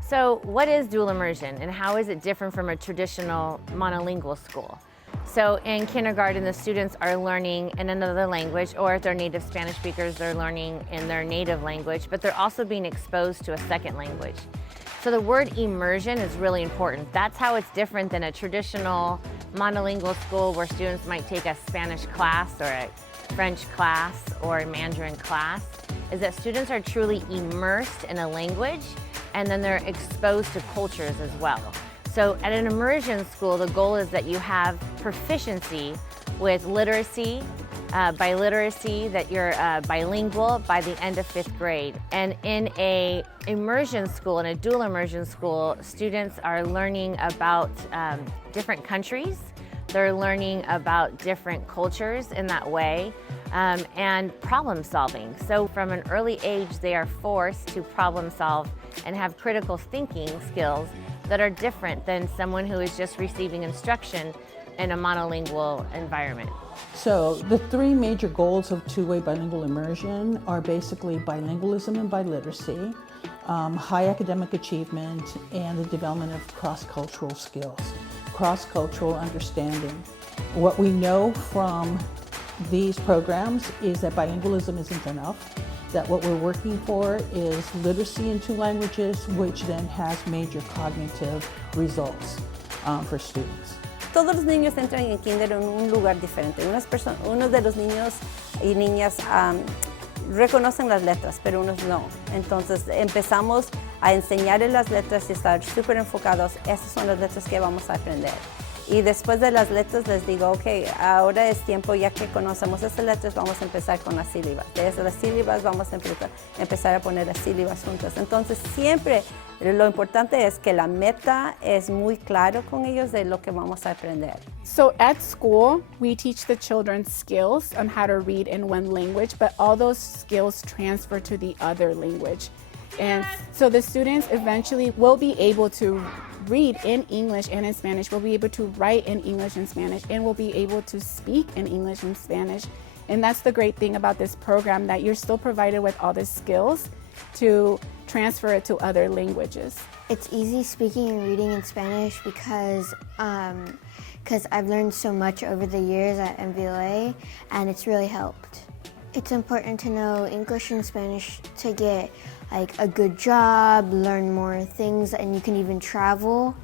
So what is dual immersion and how is it different from a traditional monolingual school? So in kindergarten, the students are learning in another language, or if they're native Spanish speakers, they're learning in their native language, but they're also being exposed to a second language. So the word immersion is really important. That's how it's different than a traditional monolingual school where students might take a Spanish class or a French class or a Mandarin class, is that students are truly immersed in a language and then they're exposed to cultures as well. So at an immersion school, the goal is that you have proficiency with literacy, by literacy, that you're bilingual by the end of 5th grade. And in a immersion school, in a dual immersion school, students are learning about different countries. They're learning about different cultures in that way, and problem solving. So from an early age, they are forced to problem solve and have critical thinking skills that are different than someone who is just receiving instruction in a monolingual environment. So the three major goals of two-way bilingual immersion are basically bilingualism and biliteracy, high academic achievement, and the development of cross-cultural skills, cross-cultural understanding. What we know from these programs is that bilingualism isn't enough, that what we're working for is literacy in 2 languages, which then has major cognitive results for students. Todos los niños entran en kinder en un lugar diferente. Unos de los niños y niñas reconocen las letras, pero unos no. Entonces empezamos a enseñarles las letras y estar súper enfocados. Esas son las letras que vamos a aprender. Y después de las letras les digo, ok, ahora es tiempo, ya que conocemos esas letras, vamos a empezar con las sílabas. Desde las sílabas vamos a empezar a poner las sílabas juntas. Entonces siempre lo importante es que la meta es muy claro con ellos de lo que vamos a aprender. So at school, we teach the children skills on how to read in one language, but all those skills transfer to the other language. And so the students eventually will be able to read in English and in Spanish, will be able to write in English and Spanish, and will be able to speak in English and Spanish. And that's the great thing about this program, that you're still provided with all the skills to transfer it to other languages. It's easy speaking and reading in Spanish because I've learned so much over the years at NVUSD, and it's really helped. It's important to know English and Spanish to get like a good job, learn more things, and you can even travel.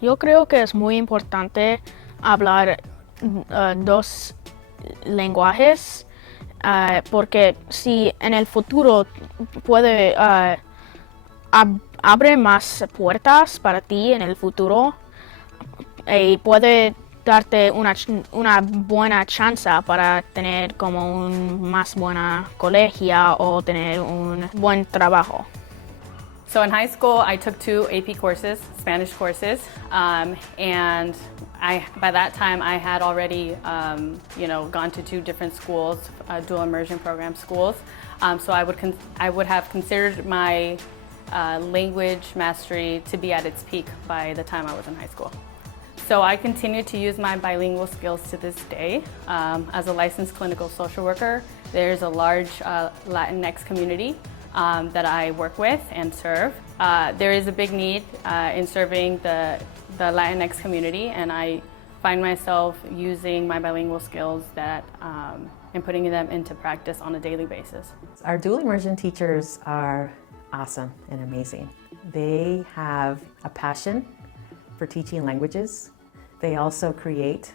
Yo creo que es muy importante hablar 2 lenguajes porque si en el futuro puede abre más puertas para ti en el futuro y puede darte una buena chance para tener como más buena colegio o tener un buen trabajo. So in high school, I took 2 AP courses, Spanish courses, and by that time I had already, gone to 2 different schools, dual immersion program schools. So I would have considered my language mastery to be at its peak by the time I was in high school. So I continue to use my bilingual skills to this day. As a licensed clinical social worker, there's a large Latinx community that I work with and serve. There is a big need in serving the Latinx community, and I find myself using my bilingual skills and putting them into practice on a daily basis. Our dual immersion teachers are awesome and amazing. They have a passion for teaching languages. They also create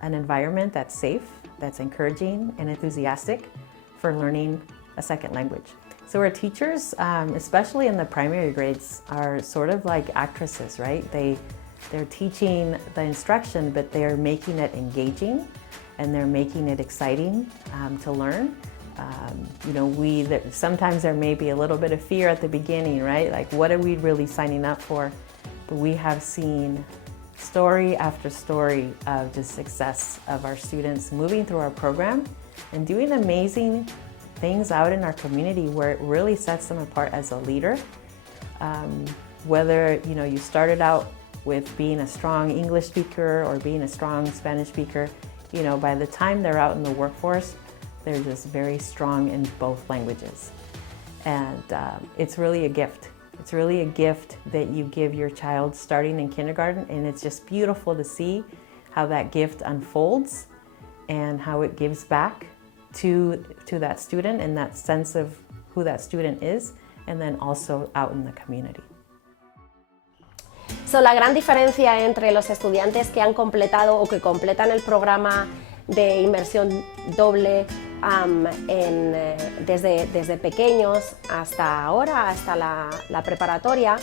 an environment that's safe, that's encouraging and enthusiastic for learning a second language. So our teachers, especially in the primary grades, are sort of like actresses, right? They're teaching the instruction, but they're making it engaging and they're making it exciting to learn. Sometimes there may be a little bit of fear at the beginning, right? Like, what are we really signing up for? But we have seen story after story of the success of our students moving through our program and doing amazing things out in our community where it really sets them apart as a leader. Whether you started out with being a strong English speaker or being a strong Spanish speaker, by the time they're out in the workforce, they're just very strong in both languages. And it's really a gift It's really a gift that you give your child starting in kindergarten, and it's just beautiful to see how that gift unfolds and how it gives back to that student and that sense of who that student is, and then also out in the community. So, la gran diferencia entre los estudiantes que han completado o que completan el programa de inmersión doble desde pequeños hasta ahora, hasta la preparatoria,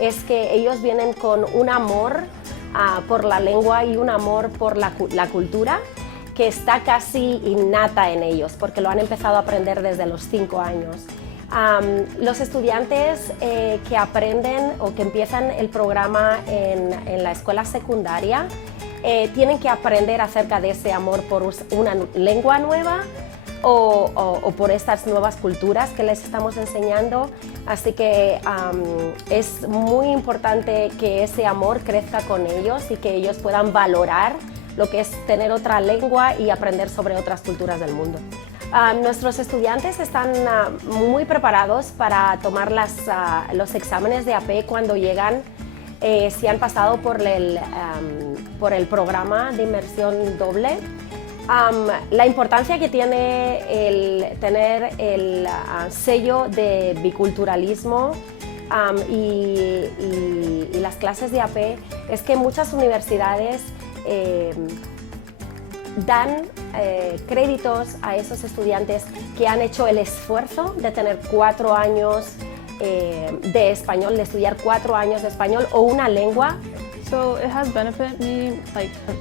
es que ellos vienen con un amor por la lengua y un amor por la cultura que está casi innata en ellos, porque lo han empezado a aprender desde los 5 años. Los estudiantes que aprenden o que empiezan el programa en la escuela secundaria tienen que aprender acerca de ese amor por una lengua nueva o por estas nuevas culturas que les estamos enseñando. Así que es muy importante que ese amor crezca con ellos y que ellos puedan valorar lo que es tener otra lengua y aprender sobre otras culturas del mundo. Nuestros estudiantes están muy preparados para tomar los exámenes de AP cuando llegan, si han pasado por el programa de inmersión doble. La importancia que tiene el tener el sello de biculturalismo y las clases de AP es que muchas universidades dan créditos a esos estudiantes que han hecho el esfuerzo de tener 4 años de español, de estudiar 4 años de español o una lengua. So it has benefited me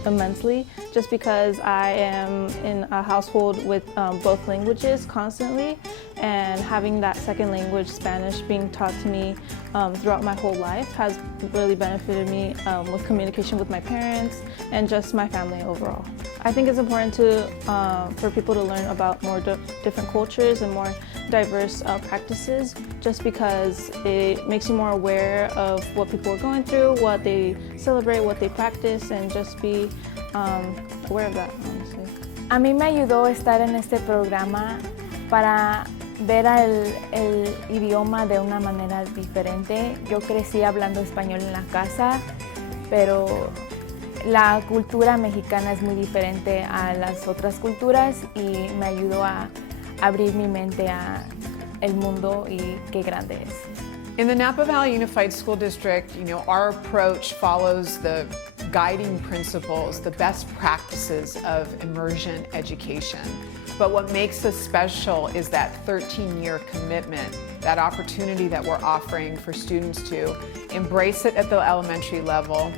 immensely, just because I am in a household with both languages constantly, and having that second language, Spanish, being taught to me throughout my whole life has really benefited me with communication with my parents and just my family overall. I think it's important for people to learn about more different cultures and more diverse practices, just because it makes you more aware of what people are going through, what they celebrate, what they practice, and just be aware of that, honestly. A mí me ayudó estar en este programa para ver el idioma de una manera diferente. Yo crecí hablando español en la casa, pero la cultura mexicana es muy diferente a las otras culturas y me ayudó a abrir mi mente a el mundo y qué grande es. In the Napa Valley Unified School District, our approach follows the guiding principles, the best practices of immersion education. But what makes us special is that 13-year commitment, that opportunity that we're offering for students to embrace it at the elementary level,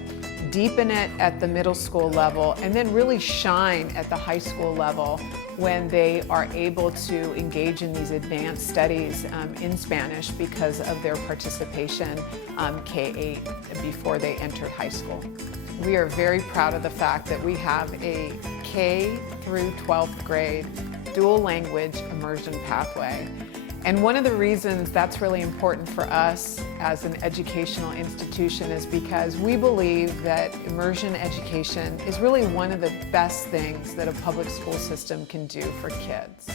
deepen it at the middle school level, and then really shine at the high school level when they are able to engage in these advanced studies in Spanish because of their participation K-8 before they entered high school. We are very proud of the fact that we have a K through 12th grade dual language immersion pathway. And one of the reasons that's really important for us as an educational institution is because we believe that immersion education is really one of the best things that a public school system can do for kids.